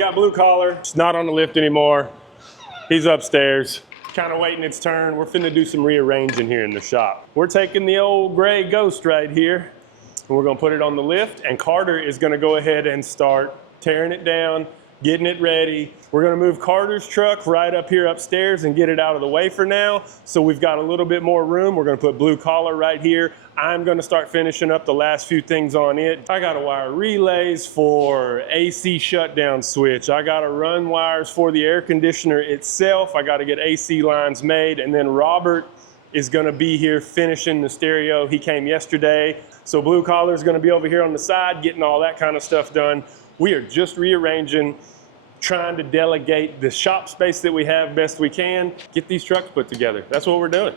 got blue collar. It's not on the lift anymore. He's upstairs, kind of waiting its turn. We're finna do some rearranging here in the shop. We're taking the old gray Ghost right here, and we're gonna put it on the lift, and Carter is gonna go ahead and start tearing it down, getting it ready. We're gonna move Carter's truck right up here upstairs and get it out of the way for now. So we've got a little bit more room. We're gonna put blue collar right here. I'm gonna start finishing up the last few things on it. I gotta wire relays for AC shutdown switch. I gotta run wires for the air conditioner itself. I gotta get AC lines made, and then Robert is gonna be here finishing the stereo. He came yesterday. So blue collar is gonna be over here on the side, getting all that kind of stuff done. We are just rearranging, trying to delegate the shop space that we have best we can, get these trucks put together. That's what we're doing.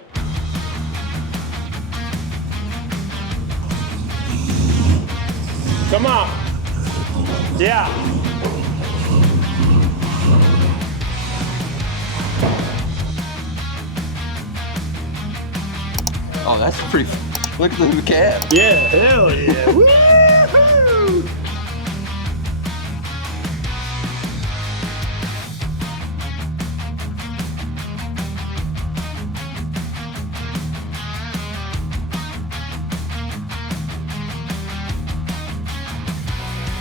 Come on. Yeah. Oh, that's pretty, look at the cab. Yeah, hell yeah. Woo-hoo!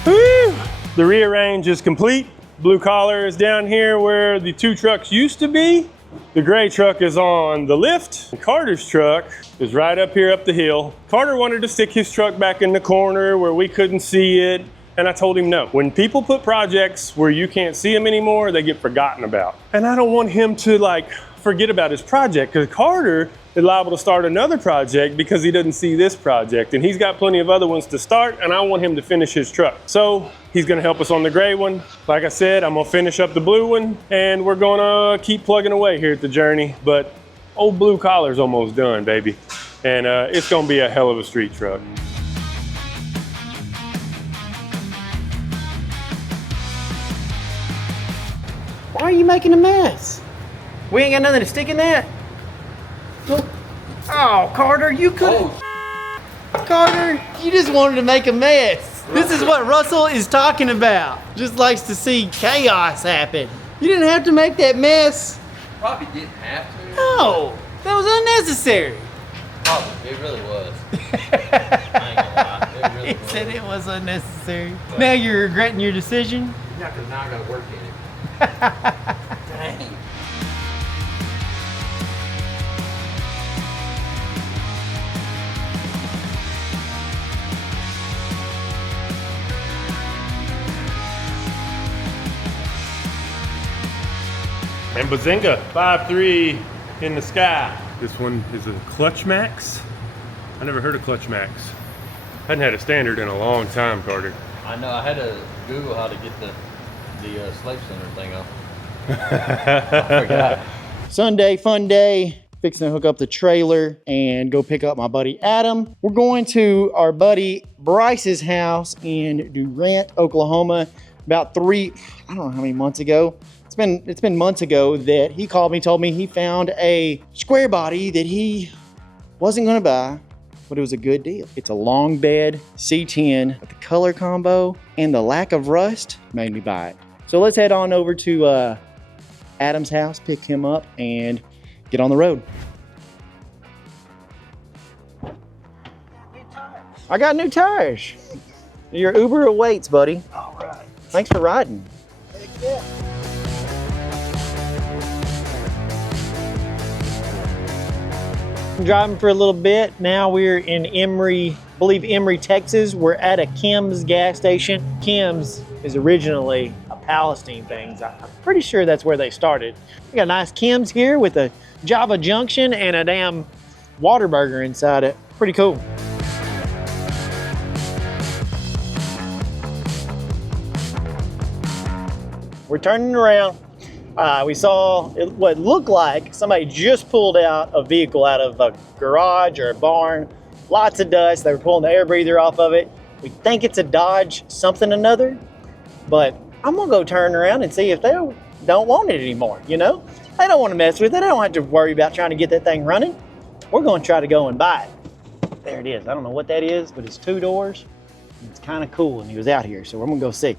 Woo! The rearrange is complete. Blue collar is down here where the two trucks used to be. The gray truck is on the lift. Carter's truck is right up here up the hill. Carter wanted to stick his truck back in the corner where we couldn't see it, and I told him no. When people put projects where you can't see them anymore, they get forgotten about. And I don't want him to forget about his project, because Carter is liable to start another project because he doesn't see this project, and he's got plenty of other ones to start, and I want him to finish his truck. So he's gonna help us on the gray one. Like I said, I'm gonna finish up the blue one, and we're gonna keep plugging away here at the journey. But old blue collar's almost done, baby. And it's gonna be a hell of a street truck. Why are you making a mess? We ain't got nothing to stick in that. Oh, Carter, you could. Oh. Carter, you just wanted to make a mess. This is what Russell is talking about. Just likes to see chaos happen. You didn't have to make that mess. Probably didn't have to. No, that was unnecessary. Probably, it really was. I ain't gonna lie, it really He said it was unnecessary. Now you're regretting your decision? Yeah, because now I gotta work in it. Dang. And Bazinga, 5.3 in the sky. This one is a Clutch Max. I never heard of Clutch Max. Hadn't had a standard in a long time, Carter. I know, I had to Google how to get the Slave Center thing off. I forgot. Sunday, fun day. Fixing to hook up the trailer and go pick up my buddy Adam. We're going to our buddy Bryce's house in Durant, Oklahoma. About I don't know how many months ago. It's been months ago that he called me, told me he found a square body that he wasn't gonna buy, but it was a good deal. It's a long bed C10, but the color combo and the lack of rust made me buy it. So let's head on over to Adam's house, pick him up, and get on the road. I got new tires. Your Uber awaits, buddy. All right. Thanks for riding. Heck yeah. Driving for a little bit. Now we're in Emory, I believe Emory, Texas. We're at a Kim's gas station. Kim's is originally a Palestine thing. I'm pretty sure that's where they started. We got a nice Kim's here with a Java Junction and a damn Whataburger inside it. Pretty cool. We're turning around. We saw what looked like somebody just pulled out a vehicle out of a garage or a barn. Lots of dust. They were pulling the air breather off of it. We think it's a Dodge something or another, but I'm gonna go turn around and see if they don't want it anymore, you know? They don't want to mess with it. They don't have to worry about trying to get that thing running. We're gonna try to go and buy it. There it is. I don't know what that is, but it's 2 doors. It's kind of cool, and he was out here, so we're gonna go see.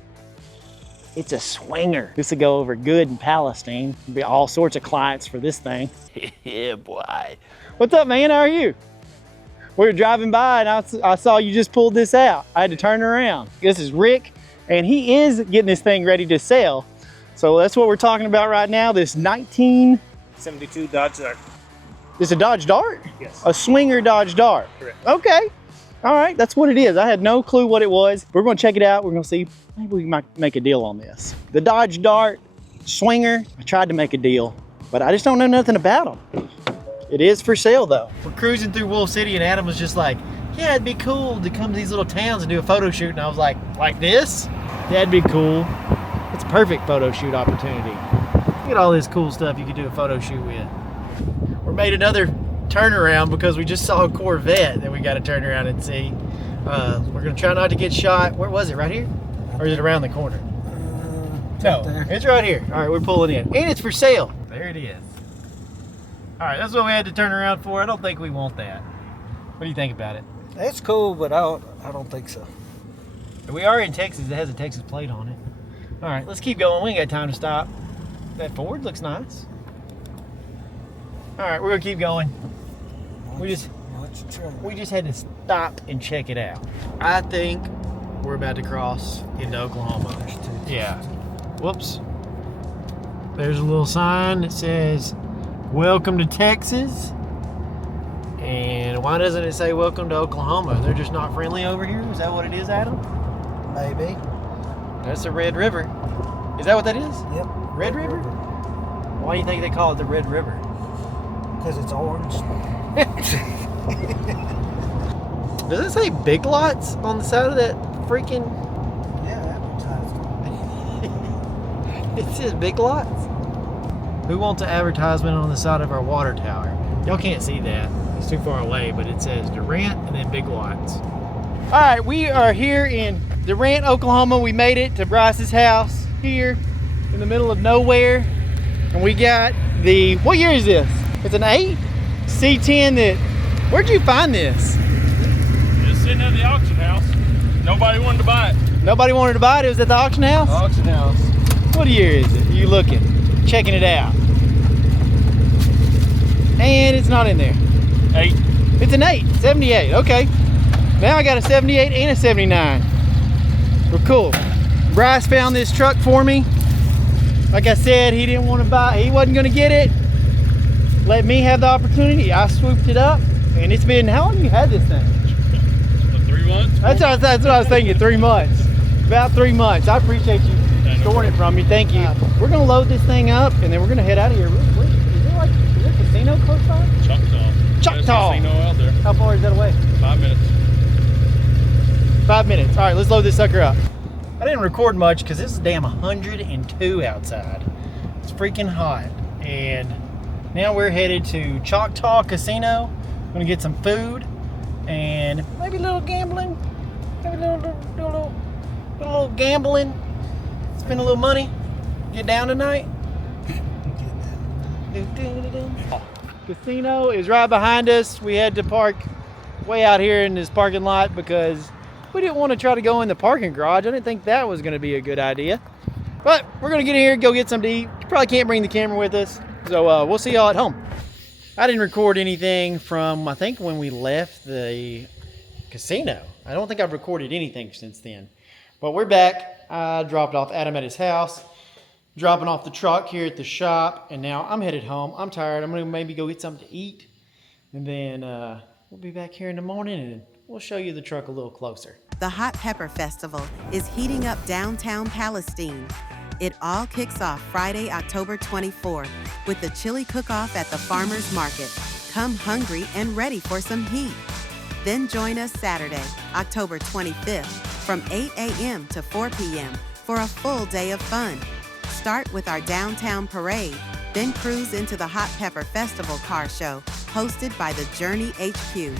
It's a swinger. This will go over good in Palestine. There'll be all sorts of clients for this thing. Yeah, boy. What's up, man? How are you? We were driving by and I saw you just pulled this out. I had to turn around. This is Rick, and he is getting this thing ready to sell. So that's what we're talking about right now. This 72 Dodge Dart. This a Dodge Dart? Yes. A swinger Dodge Dart. Correct. Okay. All right, that's what it is. I had no clue what it was. We're gonna check it out. We're gonna see, maybe we might make a deal on this. The Dodge Dart Swinger, I tried to make a deal, but I just don't know nothing about them. It is for sale though. We're cruising through Wolf City and Adam was just like, yeah, it'd be cool to come to these little towns and do a photo shoot. And I was like this? That'd be cool. It's a perfect photo shoot opportunity. Look at all this cool stuff you could do a photo shoot with. We made another turnaround because we just saw a Corvette that we got to turn around and see. We're gonna try not to get shot. Where was it? Right here? Or is it around the corner? No, it's right here. All right, we're pulling in. And it's for sale. There it is. All right, that's what we had to turn around for. I don't think we want that. What do you think about it? It's cool, but I don't think so. We are in Texas. It has a Texas plate on it. All right, let's keep going. We ain't got time to stop. That Ford looks nice. All right, we're gonna keep going. We just had to stop and check it out. I think we're about to cross into Oklahoma. Yeah. Whoops. There's a little sign that says, "Welcome to Texas." And why doesn't it say "Welcome to Oklahoma"? They're just not friendly over here? Is that what it is, Adam? Maybe. That's the Red River. Is that what that is? Yep. Red River? Why do you think they call it the Red River? Because it's orange. Does it say Big Lots on the side of that freaking... Yeah, advertised. It says Big Lots? Who wants an advertisement on the side of our water tower? Y'all can't see that. It's too far away, but it says Durant and then Big Lots. All right, we are here in Durant, Oklahoma. We made it to Bryce's house here in the middle of nowhere. And we got the, what year is this? It's an 8 C10 that, where'd you find this? Just sitting at the auction house. Nobody wanted to buy it. Nobody wanted to buy it. It was at the auction house? Auction house. What year is it? You looking, checking it out. And it's not in there. 8. It's an 8, 78, okay. Now I got a 78 and a 79. Well, cool. Bryce found this truck for me. Like I said, he didn't want to buy, he wasn't gonna get it. Let me have the opportunity. I swooped it up, and it's been, how long have you had this thing? 3 months? That's what I was thinking, 3 months. About 3 months. I appreciate you storing it from me, thank you. We're gonna load this thing up, and then we're gonna head out of here. Is there a casino close by? Choctaw. Choctaw! Casino out there. How far is that away? 5 minutes. 5 minutes. All right, let's load this sucker up. I didn't record much because it's damn 102 outside. It's freaking hot. And now we're headed to Choctaw Casino. I'm gonna get some food and maybe a little gambling. Maybe a little gambling. Spend a little money. Get down tonight. Casino is right behind us. We had to park way out here in this parking lot because we didn't want to try to go in the parking garage. I didn't think that was going to be a good idea. But we're going to get in here and go get something to eat. You probably can't bring the camera with us. So we'll see y'all at home. I didn't record anything from, I think, when we left the casino. I don't think I've recorded anything since then. But we're back. I dropped off Adam at his house, dropping off the truck here at the shop, and now I'm headed home. I'm tired. I'm going to maybe go get something to eat, and then we'll be back here in the morning, and we'll show you the truck a little closer. The Hot Pepper Festival is heating up downtown Palestine. It all kicks off Friday, October 24th with the chili cook-off at the Farmers Market. Come hungry and ready for some heat. Then join us Saturday, October 25th from 8 a.m. to 4 p.m. for a full day of fun. Start with our downtown parade, then cruise into the Hot Pepper Festival car show hosted by the Journey HQ.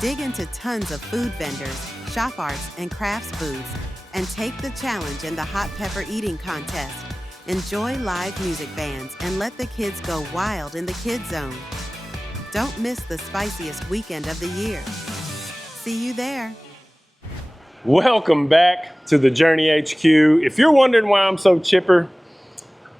Dig into tons of food vendors, shop arts, and crafts booths, and take the challenge in the Hot Pepper Eating Contest. Enjoy live music bands and let the kids go wild in the Kid Zone. Don't miss the spiciest weekend of the year. See you there. Welcome back to the Journey HQ. If you're wondering why I'm so chipper,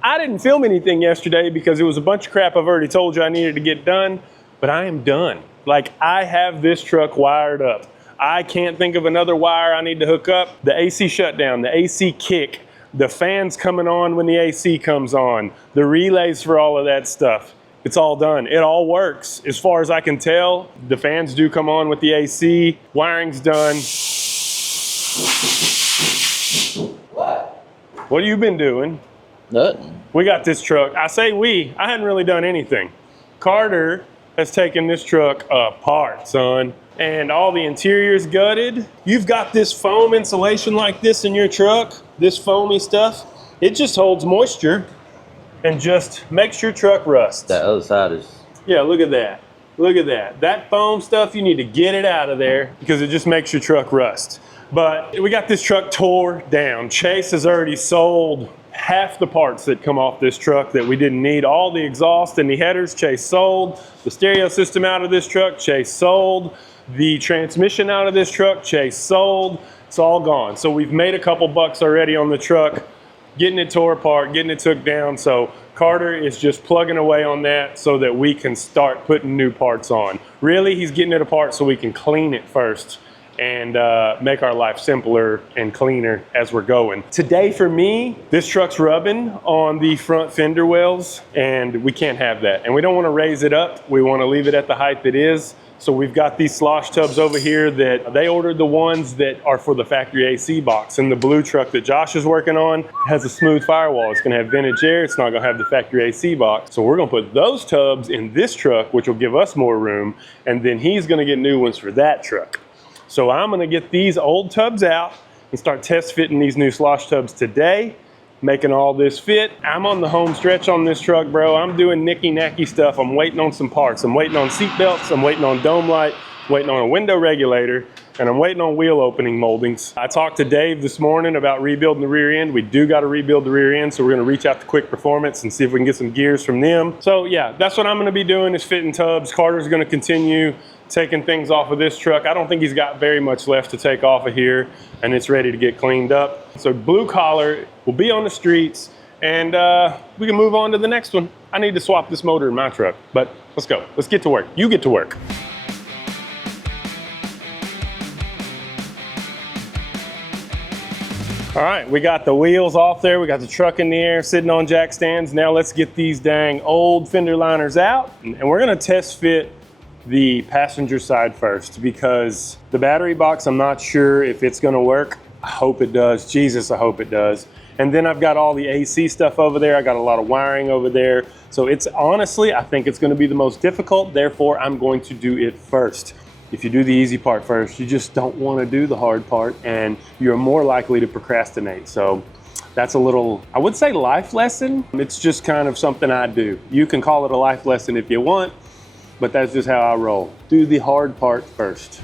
I didn't film anything yesterday because it was a bunch of crap I've already told you I needed to get done, but I am done. Like, I have this truck wired up. I can't think of another wire I need to hook up. The AC shutdown, the AC kick, the fans coming on when the AC comes on, the relays for all of that stuff. It's all done. It all works. As far as I can tell, the fans do come on with the AC. Wiring's done. What have you been doing? Nothing. We got this truck. I say we. I hadn't really done anything. Carter has taken this truck apart, son. And all the interior's gutted. You've got this foam insulation like this in your truck, this foamy stuff. It just holds moisture and just makes your truck rust. That other side is... Yeah, look at that. Look at that. That foam stuff, you need to get it out of there because it just makes your truck rust. But we got this truck tore down. Chase has already sold half the parts that come off this truck that we didn't need. All the exhaust and the headers, Chase sold. The stereo system out of this truck, Chase sold. The transmission out of this truck, Chase sold. It's all gone. So we've made a couple bucks already on the truck, getting it tore apart, getting it took down. So Carter is just plugging away on that so that we can start putting new parts on. Really, he's getting it apart so we can clean it first and make our life simpler and cleaner as we're going. Today for me, this truck's rubbing on the front fender wells and we can't have that. And we don't want to raise it up. We want to leave it at the height it is. So we've got these slosh tubs over here that they ordered, the ones that are for the factory AC box. And the blue truck that Josh is working on has a smooth firewall. It's gonna have vintage air. It's not gonna have the factory AC box. So we're gonna put those tubs in this truck, which will give us more room. And then he's gonna get new ones for that truck. So I'm gonna get these old tubs out and start test fitting these new slosh tubs today, making all this fit. I'm on the home stretch on this truck, bro. I'm doing nicky-nacky stuff. I'm waiting on some parts. I'm waiting on seat belts. I'm waiting on dome light, waiting on a window regulator, and I'm waiting on wheel opening moldings. I talked to Dave this morning about rebuilding the rear end. We do got to rebuild the rear end, so we're gonna reach out to Quick Performance and see if we can get some gears from them. So yeah, that's what I'm gonna be doing, is fitting tubs. Carter's gonna continue taking things off of this truck. I don't think he's got very much left to take off of here, and it's ready to get cleaned up. So blue collar will be on the streets, and we can move on to the next one. I need to swap this motor in my truck, but let's go. Let's get to work. You get to work. All right, we got the wheels off there. We got the truck in the air, sitting on jack stands. Now let's get these dang old fender liners out, and we're gonna test fit the passenger side first, because the battery box, I'm not sure if it's gonna work. I hope it does. Jesus, I hope it does. And then I've got all the AC stuff over there. I got a lot of wiring over there. So it's honestly, I think it's gonna be the most difficult. Therefore, I'm going to do it first. If you do the easy part first, you just don't wanna do the hard part, and you're more likely to procrastinate. So that's a little, I would say, life lesson. It's just kind of something I do. You can call it a life lesson if you want, but that's just how I roll. Do the hard part first.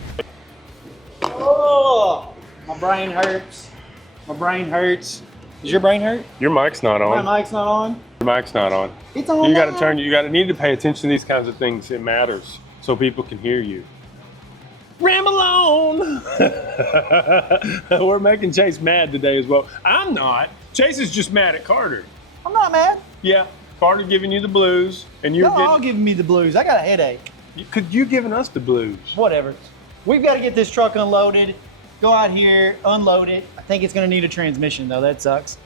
Oh, my brain hurts. My brain hurts. Does your brain hurt? Your mic's not on. My mic's not on. Your mic's not on. It's on. You got to now. turn. You got to need to pay attention to these kinds of things. It matters, so people can hear you. Ramble on. We're making Chase mad today as well. I'm not. Chase is just mad at Carter. I'm not mad. Yeah, Carter giving you the blues, and you're Y'all all giving me the blues. I got a headache. Could you giving us the blues? Whatever. We've got to get this truck unloaded. Go out here, unload it. I think it's gonna need a transmission though. That sucks.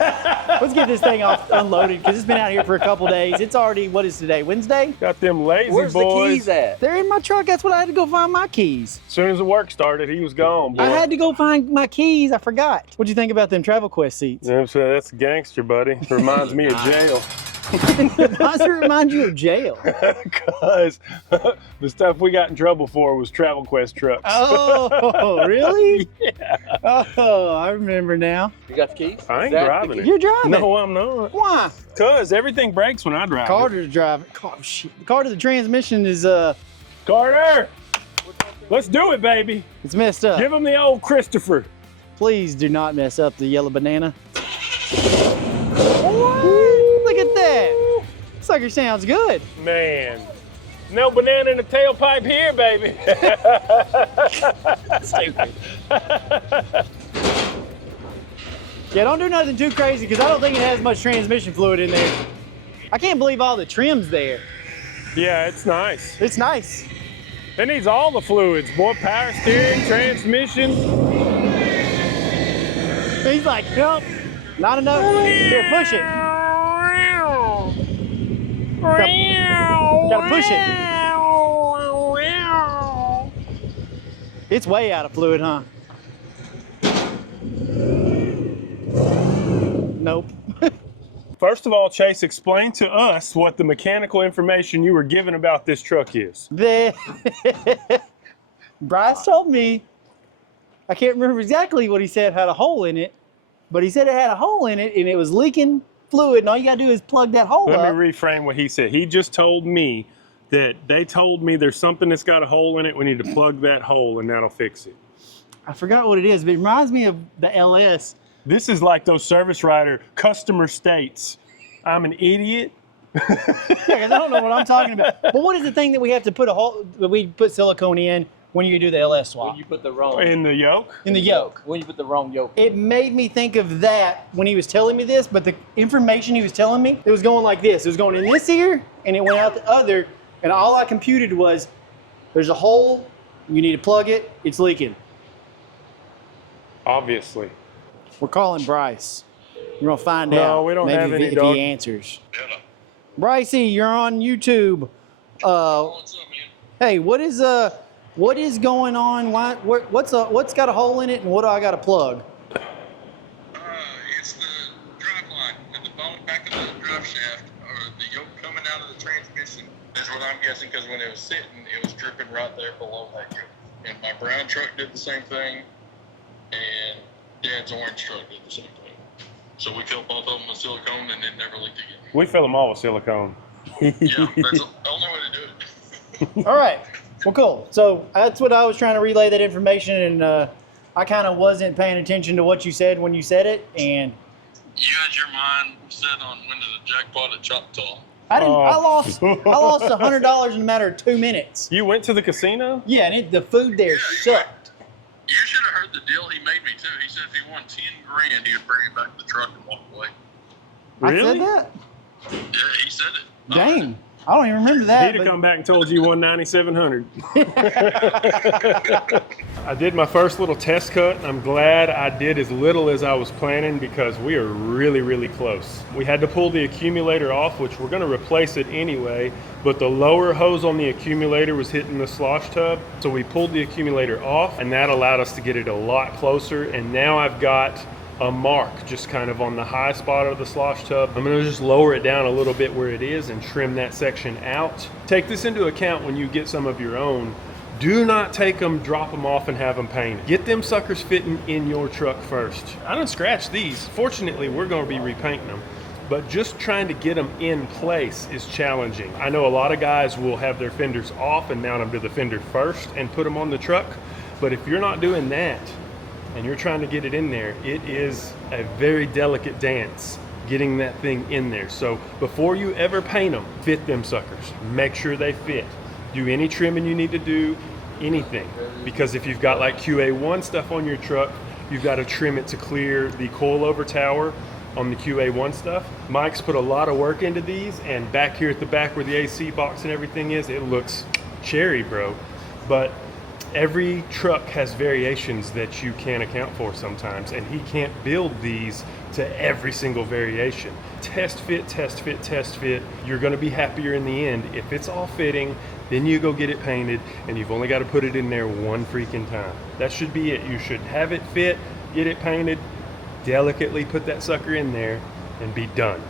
Let's get this thing off unloaded because it's been out here for a couple days. It's already, what is today, Wednesday? Got them lazy Where's boys. the keys at? They're in my truck. That's what I had to go find my keys. As soon as the work started, he was gone, boy. I had to go find my keys. I forgot. What'd you think about them Travel Quest seats? Yeah, so that's gangster, buddy. Reminds me of jail. Why does it remind you of jail? Because the stuff we got in trouble for was Travel Quest trucks. Oh, really? Yeah. Oh, I remember now. You got the keys? I ain't Is that the driving key? it. You're driving. No, I'm not. Why? Because everything breaks when I drive. Carter's driving. Oh, shit. Carter, the transmission is, Carter! Let's do it, baby. it's messed up. Give him the old Christopher. Please do not mess up the yellow banana. Look at that. Sucker sounds good. Man. No banana in the tailpipe here, baby. Stupid. Yeah, don't do nothing too crazy because I don't think it has much transmission fluid in there. I can't believe all the trim's there. Yeah, it's nice. It's nice. It needs all the fluids, boy. Power steering, transmission. He's like, nope, not enough. Here, push it. Gotta push it. It's way out of fluid, huh? Nope. First of all, Chase, explain to us what the mechanical information you were given about this truck is. Bryce told me, I can't remember exactly what he said had a hole in it, but he said it had a hole in it and it was leaking fluid, and all you gotta do is plug that hole up. Let me reframe what he said. He just told me that they told me there's something that's got a hole in it. We need to plug that hole and that'll fix it. I forgot what it is, but it reminds me of the LS. This is like those service writer customer states. I'm an idiot. Yeah, 'cause I don't know what I'm talking about. But what is the thing that we have to put we put silicone in when you do the LS swap? When you put the wrong In the yoke? In the yoke. When you put the wrong yoke. It made me think of that when he was telling me this, but the information he was telling me, it was going like this. It was going in this ear, and it went out the other, and all I computed was, there's a hole, you need to plug it, it's leaking. Obviously. We're calling Bryce. We're gonna find No, out. we don't maybe have any if dog. he answers. Brycey, you're on YouTube. What's up, man? Hey, what is going on? What's got a hole in it, and what do I got to plug? It's the drive line at the bottom back of the drive shaft, or the yoke coming out of the transmission. That's what I'm guessing, because when it was sitting, it was dripping right there below that yoke. And my brown truck did the same thing, and Dad's orange truck did the same thing. So we filled both of them with silicone, and it never leaked again. We fill them all with silicone. Yeah, that's the only way to do it. All right. Well, cool. So that's what I was trying to relay that information, and I kind of wasn't paying attention to what you said when you said it, and You had your mind set on winning the jackpot at Choctaw. I didn't. Oh. I lost $100 in a matter of 2 minutes. You went to the casino? Yeah, and the food there sucked. You should have heard the deal he made me too. He said if he won 10 grand, he would bring it back to the truck and walk away. Really? I said that. Yeah, he said it. Dang. I don't even remember that. He'd have come back and told you won 9,700. I did my first little test cut, and I'm glad I did as little as I was planning because we are really, really close. We had to pull the accumulator off, which we're going to replace it anyway, but the lower hose on the accumulator was hitting the slosh tub, so we pulled the accumulator off, and that allowed us to get it a lot closer, and now I've got a mark just kind of on the high spot of the slosh tub. I'm gonna just lower it down a little bit where it is and trim that section out. Take this into account when you get some of your own. Do not take them, drop them off, and have them painted. Get them suckers fitting in your truck first. I done scratched these. Fortunately, we're gonna be repainting them, but just trying to get them in place is challenging. I know a lot of guys will have their fenders off and mount them to the fender first and put them on the truck, but if you're not doing that, and you're trying to get it in there, it is a very delicate dance getting that thing in there. So before you ever paint them, fit them suckers. Make sure they fit. Do any trimming you need to do, anything. Because if you've got like QA1 stuff on your truck, you've got to trim it to clear the coilover tower on the QA1 stuff. Mike's put a lot of work into these, and back here at the back where the AC box and everything is, it looks cherry, bro. But every truck has variations that you can't account for sometimes, and he can't build these to every single variation. Test fit, test fit, test fit. You're gonna be happier in the end. If it's all fitting, then you go get it painted, and you've only gotta put it in there one freaking time. That should be it. You should have it fit, get it painted, delicately put that sucker in there, and be done.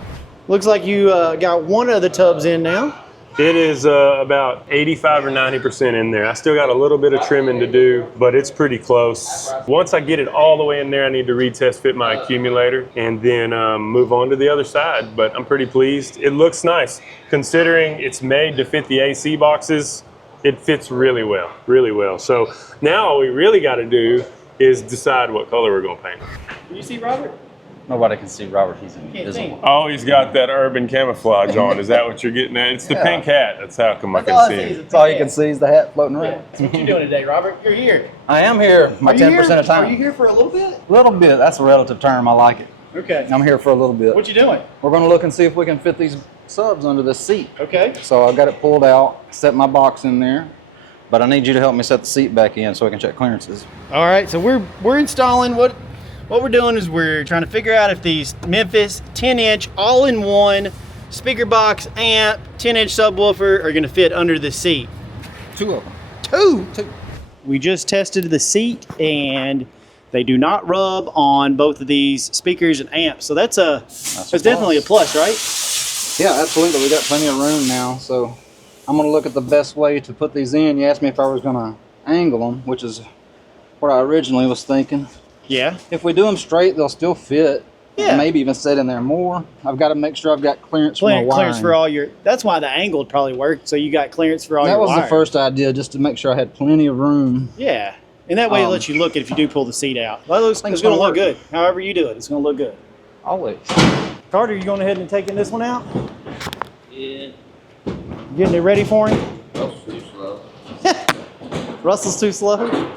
Looks like you got one of the tubs in now. It is about 85 or 90% in there. I still got a little bit of trimming to do, but it's pretty close. Once I get it all the way in there, I need to retest fit my accumulator and then move on to the other side. But I'm pretty pleased. It looks nice. Considering it's made to fit the AC boxes, it fits really well, really well. So now all we really got to do is decide what color we're going to paint. You see, Robert? Nobody can see Robert. He's Can't see invisible. him. Oh, he's got that urban camouflage on. Is that what you're getting at? It's the Yeah. pink hat. That's how come I That's all I can see see is him. a That's all you pink can hat. see is the hat floating Yeah. around. So what you doing today, Robert? You're here. I am here. My Are you 10% here? of time. Are you here for a little bit? A little bit. That's a relative term. I like it. Okay. I'm here for a little bit. What you doing? We're going to look and see if we can fit these subs under the seat. Okay. So I've got it pulled out, set my box in there, but I need you to help me set the seat back in so we can check clearances. All right. So we're installing what we're doing is we're trying to figure out if these Memphis 10-inch all-in-one speaker box amp 10-inch subwoofer are going to fit under the seat. 2 of them. Two. We just tested the seat and they do not rub on both of these speakers and amps. So that's definitely a plus, right? Yeah, absolutely. We got plenty of room now. So I'm going to look at the best way to put these in. You asked me if I was going to angle them, which is what I originally was thinking. Yeah. If we do them straight, they'll still fit. Yeah. Maybe even sit in there more. I've got to make sure I've got clearance for my wiring. Clearance for all your, that's why the angle would probably work. So you got clearance for all your That was wiring. the first idea, just to make sure I had plenty of room. Yeah. And that way it lets you look at if you do pull the seat out. Well, it's think going it's to gonna look work. good. However you do it, it's going to look good. Always. Carter, you going ahead and taking this one out? Yeah. Getting it ready for him? That's too slow. Russell's too slow?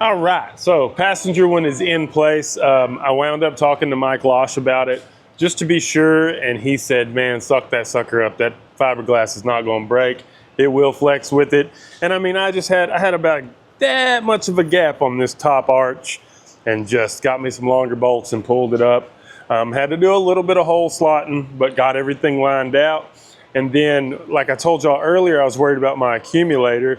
All right, so passenger one is in place. I wound up talking to Mike Losh about it just to be sure, and he said, man, suck that sucker up. That fiberglass is not going to break. It will flex with it. And I mean, I had about that much of a gap on this top arch and just got me some longer bolts and pulled it up. Had to do a little bit of hole slotting, but got everything lined out. And then, like I told y'all earlier, I was worried about my accumulator.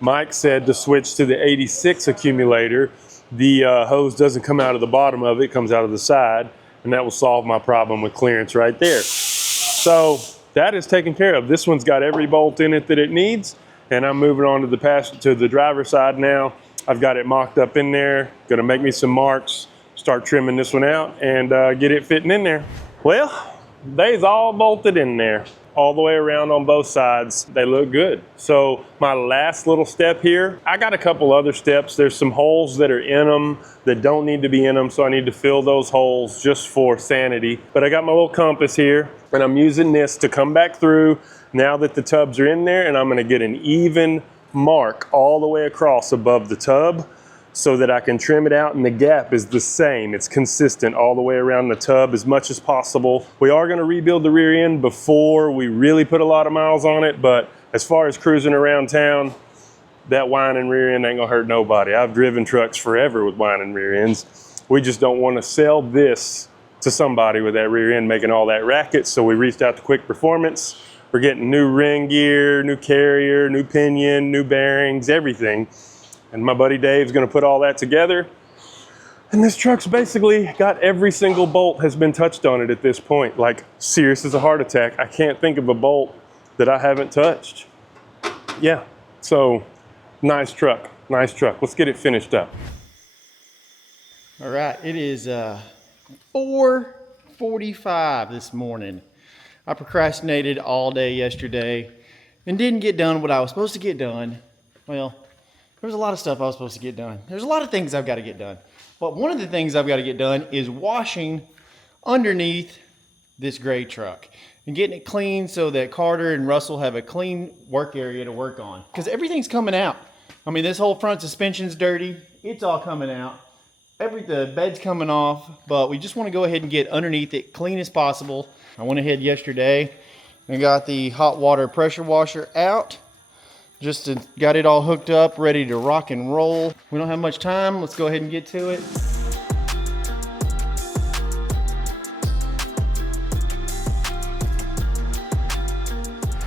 Mike said to switch to the 86 accumulator. The hose doesn't come out of the bottom of it, it comes out of the side, and that will solve my problem with clearance right there. So that is taken care of. This one's got every bolt in it that it needs, and I'm moving on to the driver's side now. I've got it mocked up in there, gonna make me some marks, start trimming this one out, and get it fitting in there. Well, they's all bolted in there, all the way around on both sides. They look good. So my last little step here, I got a couple other steps. There's some holes that are in them that don't need to be in them, so I need to fill those holes just for sanity. But I got my little compass here, and I'm using this to come back through now that the tubs are in there, and I'm gonna get an even mark all the way across above the tub so that I can trim it out, and the gap is the same. It's consistent all the way around the tub as much as possible. We are gonna rebuild the rear end before we really put a lot of miles on it, but as far as cruising around town, that whining rear end ain't gonna hurt nobody. I've driven trucks forever with whining rear ends. We just don't wanna sell this to somebody with that rear end making all that racket, so we reached out to Quick Performance. We're getting new ring gear, new carrier, new pinion, new bearings, everything. And my buddy Dave's gonna put all that together. And this truck's basically got every single bolt has been touched on it at this point. Like, serious as a heart attack. I can't think of a bolt that I haven't touched. Yeah, so nice truck, nice truck. Let's get it finished up. All right, it is 4:45 this morning. I procrastinated all day yesterday and didn't get done what I was supposed to get done. Well, there's a lot of stuff I was supposed to get done. There's a lot of things I've got to get done. But one of the things I've got to get done is washing underneath this gray truck and getting it clean so that Carter and Russell have a clean work area to work on. Because everything's coming out. I mean, this whole front suspension's dirty. It's all coming out. The bed's coming off, but we just want to go ahead and get underneath it clean as possible. I went ahead yesterday and got the hot water pressure washer out. Just got it all hooked up, ready to rock and roll. We don't have much time. Let's go ahead and get to it.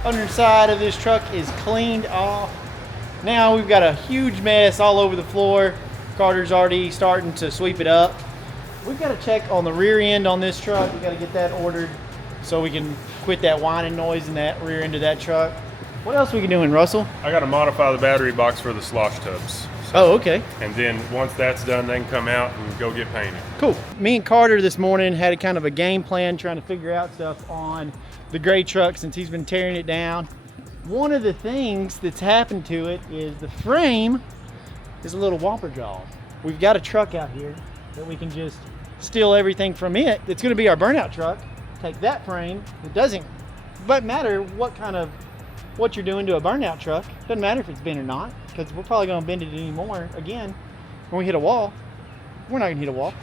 Underside of this truck is cleaned off. Now we've got a huge mess all over the floor. Carter's already starting to sweep it up. We've got to check on the rear end on this truck. We got to get that ordered so we can quit that whining noise in that rear end of that truck. What else we can do in Russell? I gotta modify the battery box for the Slosh Tubs. Oh, okay. And then once that's done, they can come out and go get painted. Cool. Me and Carter this morning had a kind of a game plan trying to figure out stuff on the gray truck since he's been tearing it down. One of the things that's happened to it is the frame is a little whopper jaw. We've got a truck out here that we can just steal everything from it. It's gonna be our burnout truck. Take that frame. It doesn't matter what you're doing to a burnout truck. Doesn't matter if it's bent or not, because we're probably gonna bend it anymore again when we hit a wall. We're not gonna hit a wall.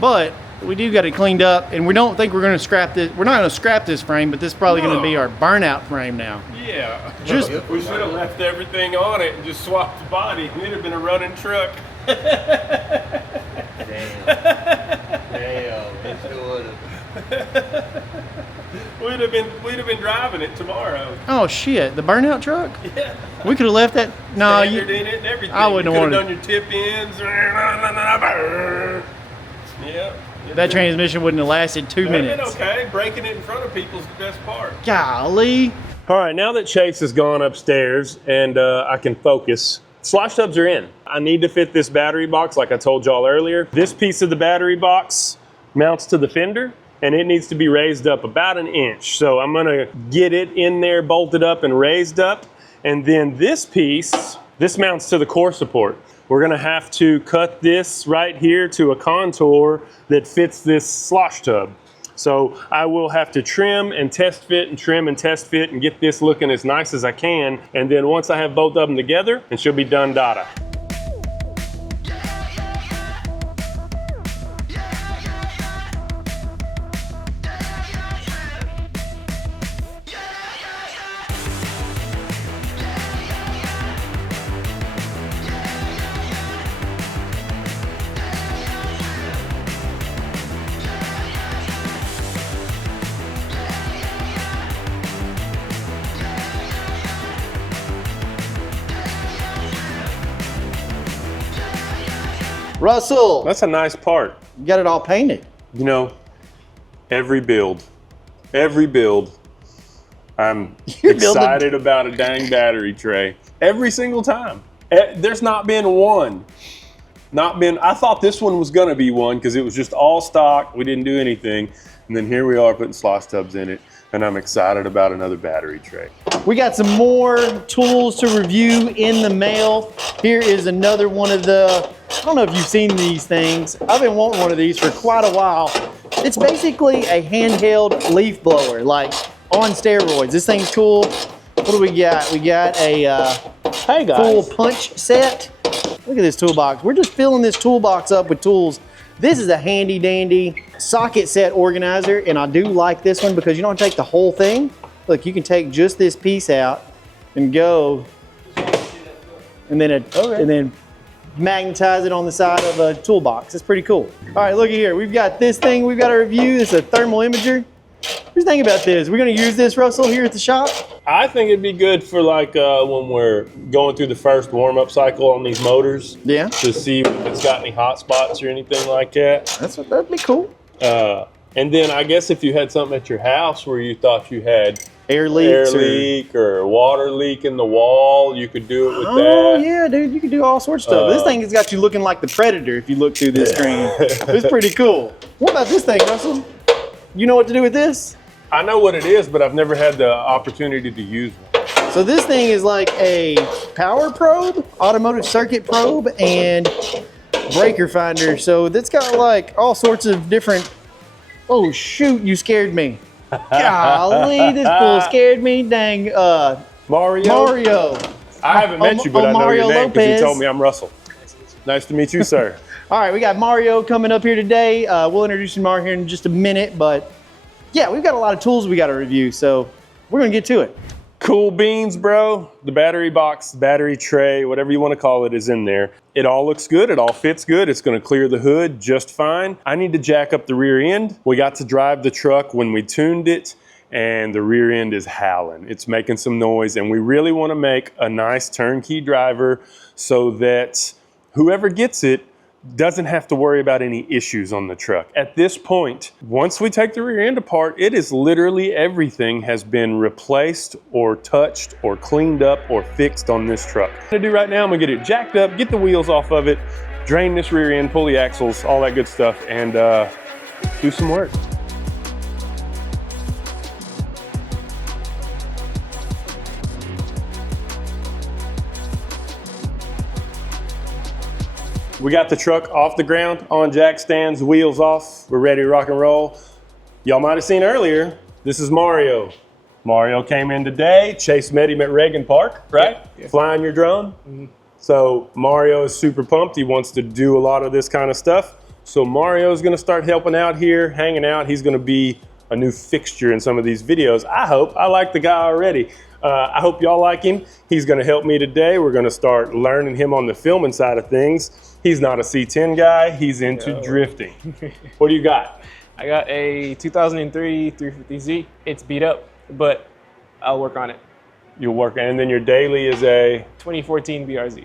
But we do got it cleaned up, and we don't think we're gonna scrap this. We're not gonna scrap this frame, but this is probably gonna be our burnout frame now. Yeah. Just We should have left everything on it and just swapped the body. It'd have been a running truck. Damn, it sure would've. We'd have been driving it tomorrow. oh shit, the burnout truck? Yeah. We could have left that. No, Standard in it and everything. I wouldn't you have could wanted. have done your tip ends. Yeah. That transmission wouldn't have lasted 2 minutes. Okay, breaking it in front of people's the best part. Golly. All right, now that Chase has gone upstairs and I can focus, Slosh Tubs are in. I need to fit this battery box like I told y'all earlier. This piece of the battery box mounts to the fender and it needs to be raised up about 1 inch. So I'm gonna get it in there, bolted up and raised up. And then this piece, this mounts to the core support. We're gonna have to cut this right here to a contour that fits this slosh tub. So I will have to trim and test fit and trim and test fit and get this looking as nice as I can. And then once I have both of them together, it should be done data. Russell, That's a nice part. you got it all painted. You know, every build, I'm You're building- excited about a dang battery tray. Every single time. There's not been one. I thought this one was gonna be one because it was just all stock. We didn't do anything. And then here we are putting Slosh Tubs in it. And I'm excited about another battery tray. We got some more tools to review in the mail. Here is another one of the, I don't know if you've seen these things. I've been wanting one of these for quite a while. It's basically a handheld leaf blower, like on steroids. This thing's cool. What do we got? We got a Hey guys. full punch set. Look at this toolbox. We're just filling this toolbox up with tools. This is a handy dandy socket set organizer, and I do like this one because you don't take the whole thing. Look, you can take just this piece out and go, and then magnetize it on the side of a toolbox. It's pretty cool. All right, looky here. We've got this thing we've got to review. It's a thermal imager. Here's the thing about this. We're gonna use this, Russell, here at the shop. I think it'd be good for like when we're going through the first warm-up cycle on these motors. Yeah. To see if it's got any hot spots or anything like that. That'd be cool. And then I guess if you had something at your house where you thought you had Air leaks. leak or water leak in the wall, you could do it with Oh that. yeah, dude, you can do all sorts of stuff. This thing has got you looking like the Predator if you look through this screen. It's pretty cool. What about this thing, Russell? You know what to do with this? I know what it is, but I've never had the opportunity to use one. So this thing is like a power probe, automotive circuit probe, and breaker finder. So that's got like all sorts of different. Oh shoot, you scared me. Golly, this fool scared me. Dang, Mario. I haven't met you, but I know Mario your name because you Lopez. told me I'm Russell. Nice to meet you, sir. All right, we got Mario coming up here today. We'll introduce him here in just a minute, but yeah, we've got a lot of tools we got to review, so we're gonna get to it. Cool beans, bro. The battery box, battery tray, whatever you want to call it, is in there. It all looks good. It all fits good. It's going to clear the hood just fine. I need to jack up the rear end. We got to drive the truck when we tuned it, and the rear end is howling. It's making some noise, and we really want to make a nice turnkey driver so that whoever gets it doesn't have to worry about any issues on the truck. At this point, once we take the rear end apart, it is literally everything has been replaced or touched or cleaned up or fixed on this truck. What I'm gonna do right now, I'm gonna get it jacked up, get the wheels off of it, drain this rear end, pull the axles, all that good stuff, and do some work. We got the truck off the ground, on jack stands, wheels off. We're ready to rock and roll. Y'all might have seen earlier, this is Mario. Mario came in today. Chase met him at Reagan Park, right? Yeah. Flying your drone. Mm-hmm. So Mario is super pumped. He wants to do a lot of this kind of stuff. So Mario's gonna start helping out here, hanging out. He's gonna be a new fixture in some of these videos. I hope. I like the guy already. I hope y'all like him. He's gonna help me today. We're gonna start learning him on the filming side of things. He's not a C10 guy. He's into drifting. What do you got? I got a 2003 350Z. It's beat up, but I'll work on it. You'll work, and then your daily is a 2014 BRZ.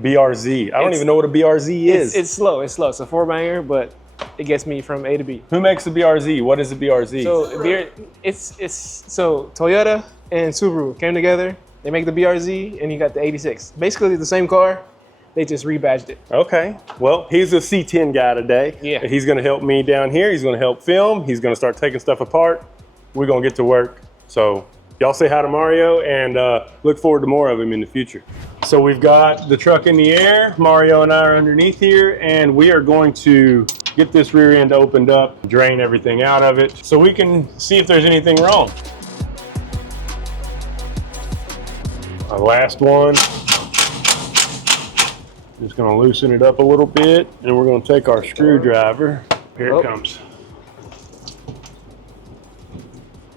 BRZ. I don't even know what a BRZ is. It's slow. It's slow. It's a 4-banger, but it gets me from A to B. Who makes the BRZ? What is the BRZ? So Toyota and Subaru came together. They make the BRZ, and you got the 86. Basically the same car. They just rebadged it. Okay. Well, he's a C10 guy today. Yeah. He's going to help me down here. He's going to help film. He's going to start taking stuff apart. We're going to get to work. So y'all say hi to Mario and look forward to more of him in the future. So we've got the truck in the air. Mario and I are underneath here, and we are going to get this rear end opened up, drain everything out of it so we can see if there's anything wrong. Our last one. Just gonna loosen it up a little bit, and we're gonna take our screwdriver. Here it comes.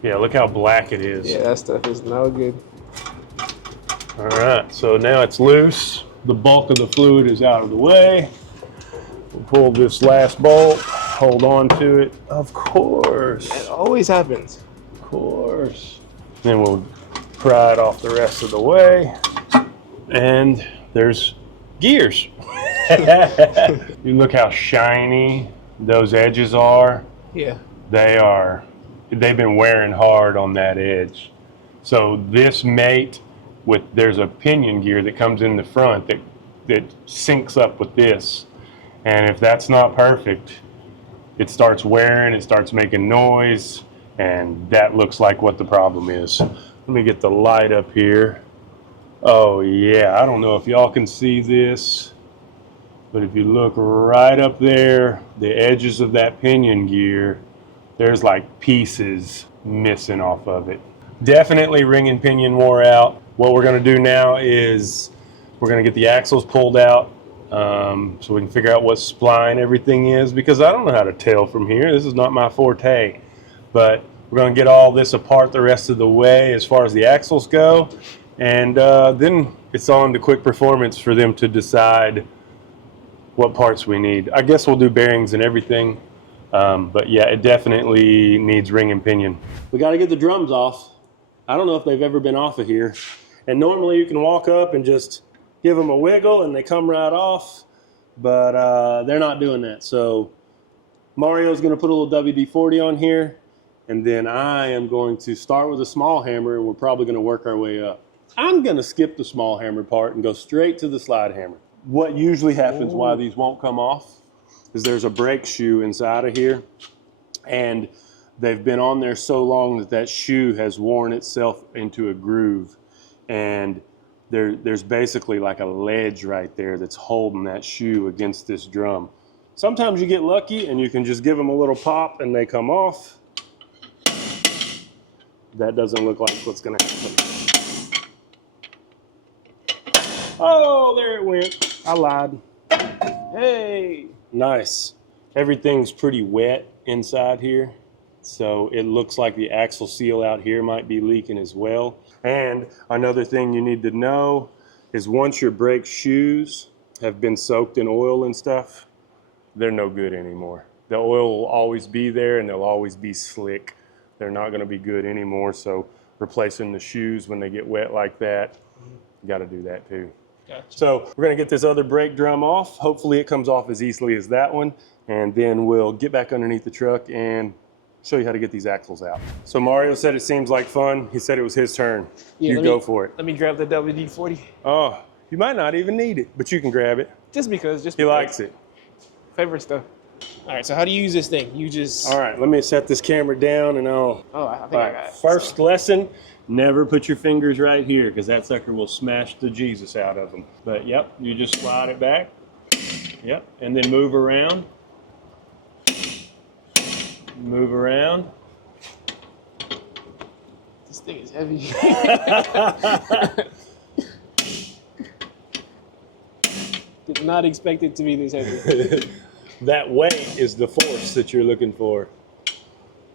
Yeah, look how black it is. Yeah, that stuff is no good. All right, so now it's loose. The bulk of the fluid is out of the way. We'll pull this last bolt, hold on to it. Of course. It always happens. Of course. Then we'll pry it off the rest of the way. And there's gears. You look how shiny those edges are. Yeah. They've been wearing hard on that edge. So this mate there's a pinion gear that comes in the front that syncs up with this. And if that's not perfect, it starts wearing, it starts making noise, and that looks like what the problem is. Let me get the light up here. Oh yeah, I don't know if y'all can see this, but if you look right up there, the edges of that pinion gear, there's like pieces missing off of it. Definitely ring and pinion wore out. What we're gonna do now is we're gonna get the axles pulled out so we can figure out what spline everything is, because I don't know how to tell from here. This is not my forte, but we're gonna get all this apart the rest of the way as far as the axles go. And then it's on to Quick Performance for them to decide what parts we need. I guess we'll do bearings and everything, but yeah, it definitely needs ring and pinion. We got to get the drums off. I don't know if they've ever been off of here. And normally you can walk up and just give them a wiggle and they come right off, but they're not doing that. So Mario's going to put a little WD-40 on here, and then I am going to start with a small hammer, and we're probably going to work our way up. I'm gonna skip the small hammer part and go straight to the slide hammer. What usually happens why these won't come off is there's a brake shoe inside of here, and they've been on there so long that shoe has worn itself into a groove, and there's basically like a ledge right there that's holding that shoe against this drum. Sometimes you get lucky and you can just give them a little pop and they come off. That doesn't look like what's gonna happen. Oh, there it went. I lied. Hey, nice. Everything's pretty wet inside here, so it looks like the axle seal out here might be leaking as well. And another thing you need to know is once your brake shoes have been soaked in oil and stuff, they're no good anymore. The oil will always be there and they'll always be slick. They're not gonna be good anymore, so replacing the shoes when they get wet like that, you gotta do that too. Gotcha. So we're gonna get this other brake drum off. Hopefully it comes off as easily as that one, and then we'll get back underneath the truck and show you how to get these axles out. So Mario said it seems like fun. He said it was his turn. Yeah, you go for it. Let me grab the WD-40. Oh, you might not even need it, but you can grab it. Just because. He likes it. Favorite stuff. All right, so how do you use this thing? You just... All right, let me set this camera down and I'll... Oh, I think I got it. First lesson, never put your fingers right here because that sucker will smash the Jesus out of them. But yep, you just slide it back. Yep, and then move around. Move around. This thing is heavy. Did not expect it to be this heavy. That weight is the force that you're looking for.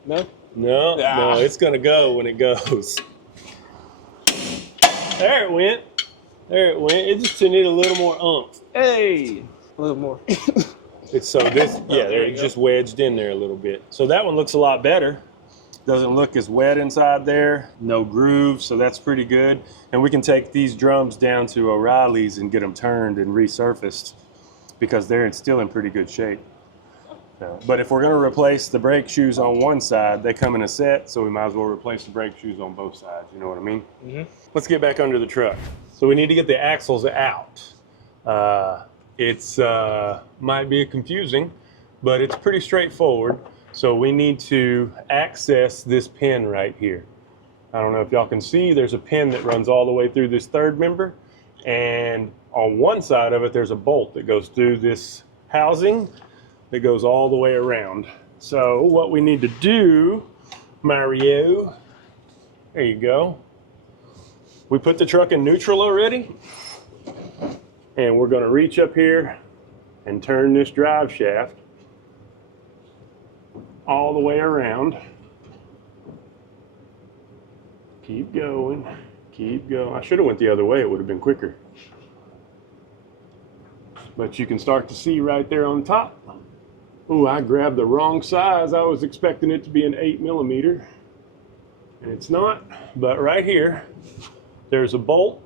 No? No, no, it's gonna go when it goes. There it went. There it went. It just need a little more oomph. Hey! A little more. It's so this, yeah, there it's just wedged in there a little bit. So that one looks a lot better. Doesn't look as wet inside there. No grooves, so that's pretty good. And we can take these drums down to O'Reilly's and get them turned and resurfaced because they're still in pretty good shape. But if we're gonna replace the brake shoes on one side, they come in a set, so we might as well replace the brake shoes on both sides, you know what I mean? Mm-hmm. Let's get back under the truck. So we need to get the axles out. It's might be confusing, but it's pretty straightforward. So we need to access this pin right here. I don't know if y'all can see, there's a pin that runs all the way through this third member, and on one side of it, there's a bolt that goes through this housing that goes all the way around. So what we need to do, Mario, there you go. We put the truck in neutral already, and we're gonna reach up here and turn this drive shaft all the way around. Keep going, keep going. I should have went the other way, it would have been quicker. But you can start to see right there on top. Ooh, I grabbed the wrong size. I was expecting it to be an 8mm, and it's not. But right here, there's a bolt,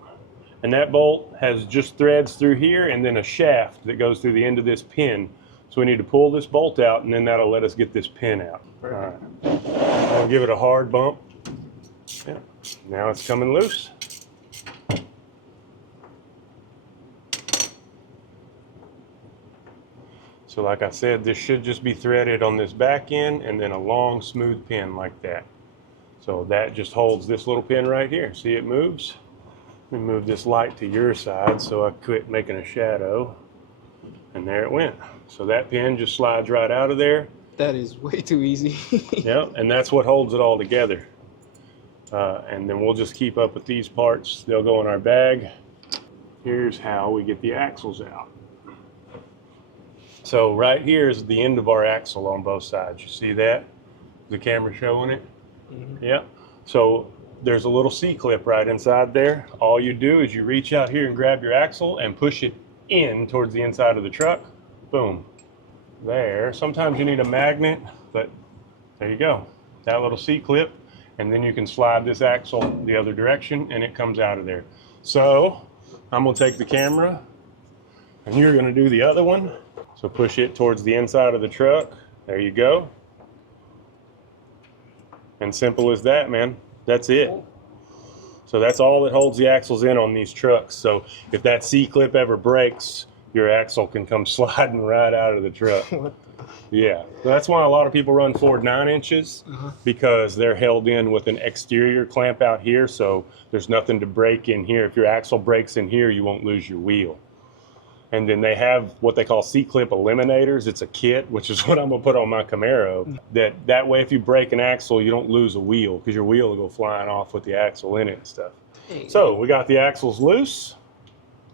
and that bolt has just threads through here and then a shaft that goes through the end of this pin. So we need to pull this bolt out, and then that'll let us get this pin out. All right. I'll give it a hard bump. Yeah. Now it's coming loose. So like I said, this should just be threaded on this back end and then a long smooth pin like that. So that just holds this little pin right here. See, it moves. Let me move this light to your side so I quit making a shadow. And there it went. So that pin just slides right out of there. That is way too easy. Yep, and that's what holds it all together. And then we'll just keep up with these parts. They'll go in our bag. Here's how we get the axles out. So right here is the end of our axle on both sides. You see that? The camera showing it? Mm-hmm. Yep. So there's a little C-clip right inside there. All you do is you reach out here and grab your axle and push it in towards the inside of the truck. Boom. There. Sometimes you need a magnet, but there you go. That little C-clip, and then you can slide this axle the other direction and it comes out of there. So I'm gonna take the camera and you're gonna do the other one. So push it towards the inside of the truck. There you go. And simple as that, man. That's it. So that's all that holds the axles in on these trucks. So if that C-clip ever breaks, your axle can come sliding right out of the truck. Yeah, so that's why a lot of people run Ford 9-inches because they're held in with an exterior clamp out here, so there's nothing to break in here. If your axle breaks in here, you won't lose your wheel. And then they have what they call C-clip eliminators. It's a kit, which is what I'm gonna put on my Camaro. That way, if you break an axle, you don't lose a wheel because your wheel will go flying off with the axle in it and stuff. So we got the axles loose.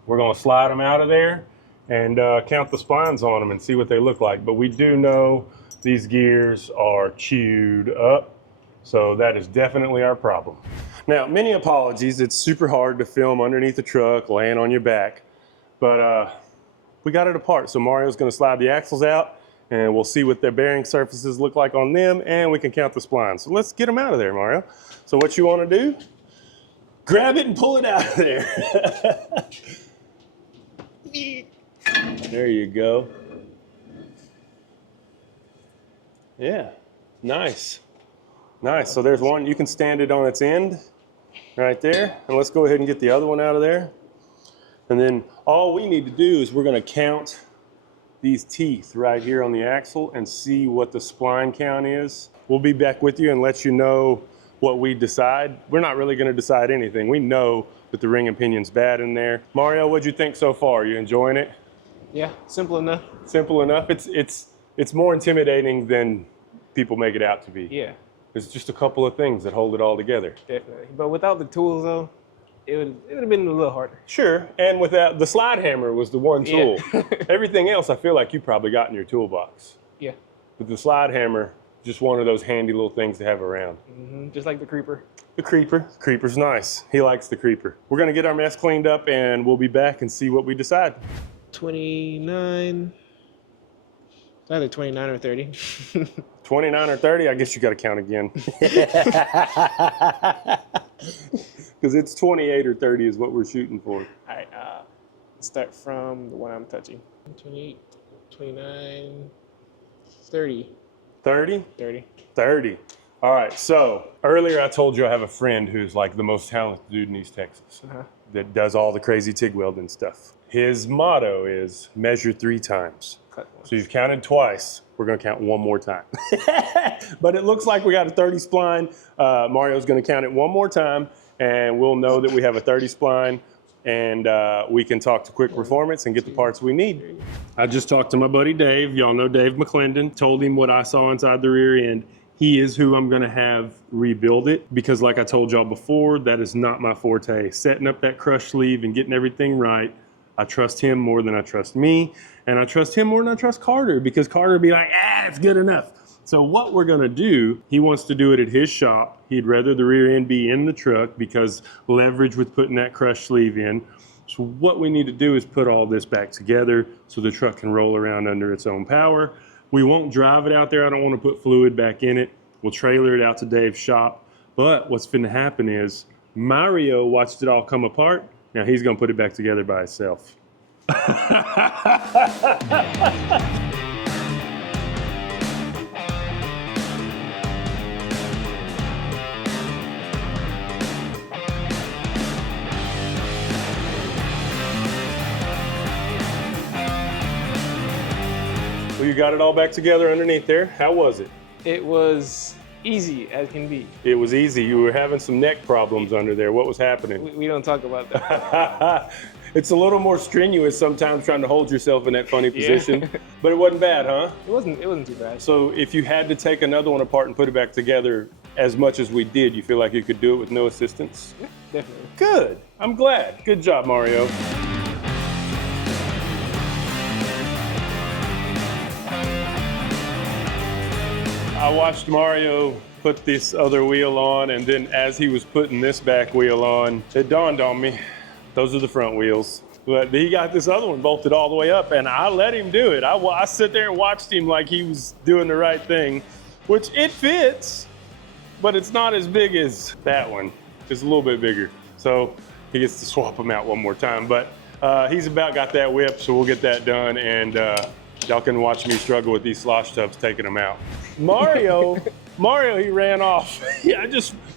We're gonna slide them out of there and count the splines on them and see what they look like. But we do know these gears are chewed up, so that is definitely our problem. Now, many apologies. It's super hard to film underneath the truck, laying on your back, but we got it apart. So Mario's gonna slide the axles out and we'll see what their bearing surfaces look like on them, and we can count the splines. So let's get them out of there, Mario. So what you wanna do, grab it and pull it out of there. There you go. Yeah, nice. Nice, so there's one, you can stand it on its end right there. And let's go ahead and get the other one out of there. And then all we need to do is we're gonna count these teeth right here on the axle and see what the spline count is. We'll be back with you and let you know what we decide. We're not really gonna decide anything. We know that the ring and pinion's bad in there. Mario, what'd you think so far? You enjoying it? Yeah, simple enough. Simple enough. It's more intimidating than people make it out to be. Yeah, There's just a couple of things that hold it all together. definitely. But without the tools though, it would have been a little harder. Sure, and without the slide hammer was the one tool. Yeah. Everything else I feel like you probably got in your toolbox. Yeah. But the slide hammer, just one of those handy little things to have around. Just like the creeper. The creeper. Creeper's nice. He likes the creeper. We're gonna get our mess cleaned up and we'll be back and see what we decide. 29. It's either 29 or 30. 29 or 30, I guess you gotta count again. Because it's 28 or 30 is what we're shooting for. All right, let's start from the one I'm touching. 28, 29, 30. 30? 30. 30. All right, so earlier I told you I have a friend who's like the most talented dude in East Texas that does all the crazy TIG welding stuff. His motto is measure 3 times. So you've counted twice. We're gonna count one more time. But it looks like we got a 30 spline. Mario's gonna count it one more time and we'll know that we have a 30 spline and we can talk to Quick Performance and get the parts we need. I just talked to my buddy Dave. Y'all know Dave McClendon. Told him what I saw inside the rear end. He is who I'm gonna have rebuild it because like I told y'all before, that is not my forte. Setting up that crush sleeve and getting everything right. I trust him more than I trust me, and I trust him more than I trust Carter because Carter would be like, it's good enough. So what we're gonna do, he wants to do it at his shop. He'd rather the rear end be in the truck because leverage with putting that crush sleeve in. So what we need to do is put all this back together so the truck can roll around under its own power. We won't drive it out there. I don't want to put fluid back in it. We'll trailer it out to Dave's shop. But what's finna happen is Mario watched it all come apart. Now he's gonna put it back together by himself. Well, you got it all back together underneath there. How was it? It was easy as can be. It was easy. You were having some neck problems under there. What was happening? We don't talk about that. It's a little more strenuous sometimes trying to hold yourself in that funny position, but it wasn't bad, huh? It wasn't too bad. So if you had to take another one apart and put it back together as much as we did, you feel like you could do it with no assistance? Yeah, definitely. Good. I'm glad. Good job, Mario. I watched Mario put this other wheel on, and then as he was putting this back wheel on, it dawned on me, those are the front wheels. But he got this other one bolted all the way up, and I let him do it. I sit there and watched him like he was doing the right thing, which it fits, but it's not as big as that one. It's a little bit bigger. So he gets to swap them out one more time. But he's about got that whip, so we'll get that done, and y'all can watch me struggle with these slosh tubs taking them out. Mario, he ran off.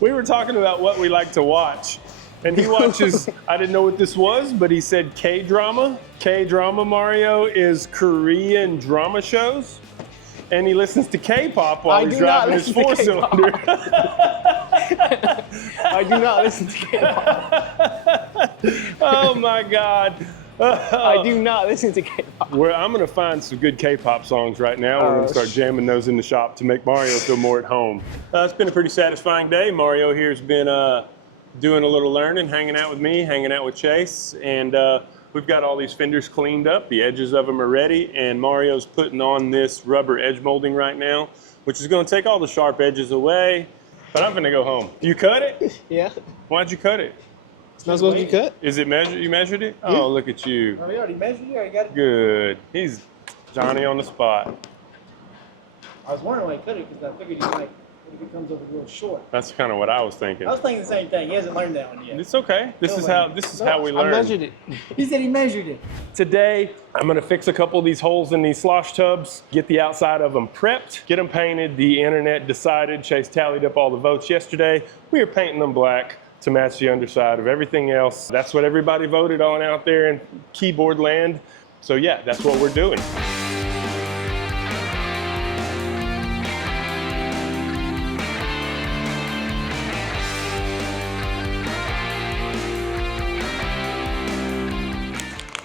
We were talking about what we like to watch. And he watches, I didn't know what this was, but he said K-drama. K-drama, Mario, is Korean drama shows. And he listens to K-pop while he's driving his 4-cylinder. I do not listen to K-pop. Oh my God. I do not listen to K-pop. I'm gonna find some good K-pop songs right now. We're gonna start jamming those in the shop to make Mario feel more at home. It's been a pretty satisfying day. Mario here's been doing a little learning, hanging out with me, hanging out with Chase, and we've got all these fenders cleaned up. The edges of them are ready, and Mario's putting on this rubber edge molding right now, which is gonna take all the sharp edges away, but I'm gonna go home. You cut it? Yeah. Why'd you cut it? It's not supposed to be cut? Is it measured? You measured it? Yeah. Oh, look at you. Oh, you already measured? You already got it? Good. He's Johnny on the spot. I was wondering why he cut it because I figured he might, if it comes over real short. That's kind of what I was thinking. I was thinking the same thing. He hasn't learned that one yet. It's okay. This is how we learn. I measured it. He said he measured it. Today, I'm gonna fix a couple of these holes in these slosh tubs, get the outside of them prepped, get them painted. The internet decided, Chase tallied up all the votes yesterday. We are painting them black to match the underside of everything else. That's what everybody voted on out there in keyboard land. So yeah, that's what we're doing.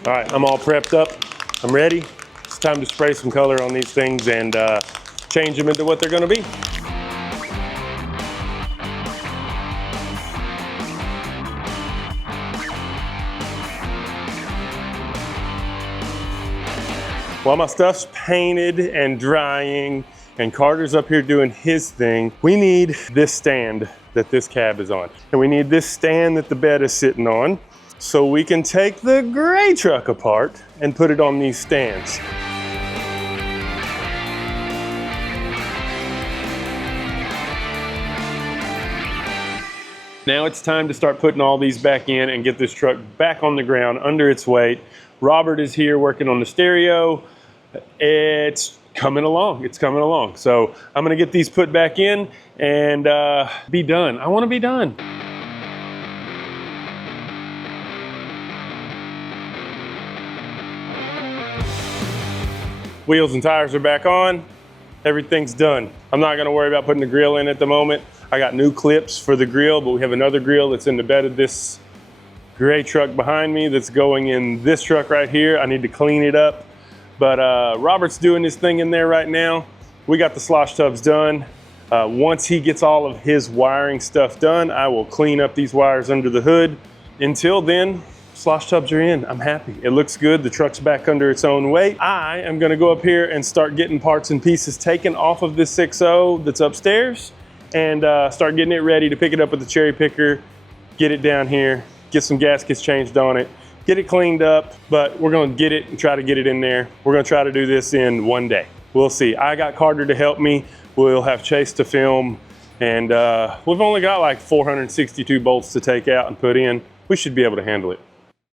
All right, I'm all prepped up. I'm ready. It's time to spray some color on these things and change them into what they're gonna be. While my stuff's painted and drying and Carter's up here doing his thing, we need this stand that this cab is on. And we need this stand that the bed is sitting on so we can take the gray truck apart and put it on these stands. Now it's time to start putting all these back in and get this truck back on the ground under its weight. Robert is here working on the stereo. It's coming along, it's coming along. So I'm gonna get these put back in and be done. I wanna be done. Wheels and tires are back on. Everything's done. I'm not gonna worry about putting the grill in at the moment. I got new clips for the grill, but we have another grill that's in the bed of this gray truck behind me that's going in this truck right here. I need to clean it up, but Robert's doing his thing in there right now. We got the slosh tubs done. Once he gets all of his wiring stuff done, I will clean up these wires under the hood. Until then, slosh tubs are in. I'm happy. It looks good. The truck's back under its own weight. I am gonna go up here and start getting parts and pieces taken off of this 6.0 that's upstairs and start getting it ready to pick it up with the cherry picker, get it down here, get some gaskets changed on it, get it cleaned up, but we're gonna get it and try to get it in there. We're gonna try to do this in one day. We'll see. I got Carter to help me. We'll have Chase to film, and we've only got like 462 bolts to take out and put in. We should be able to handle it.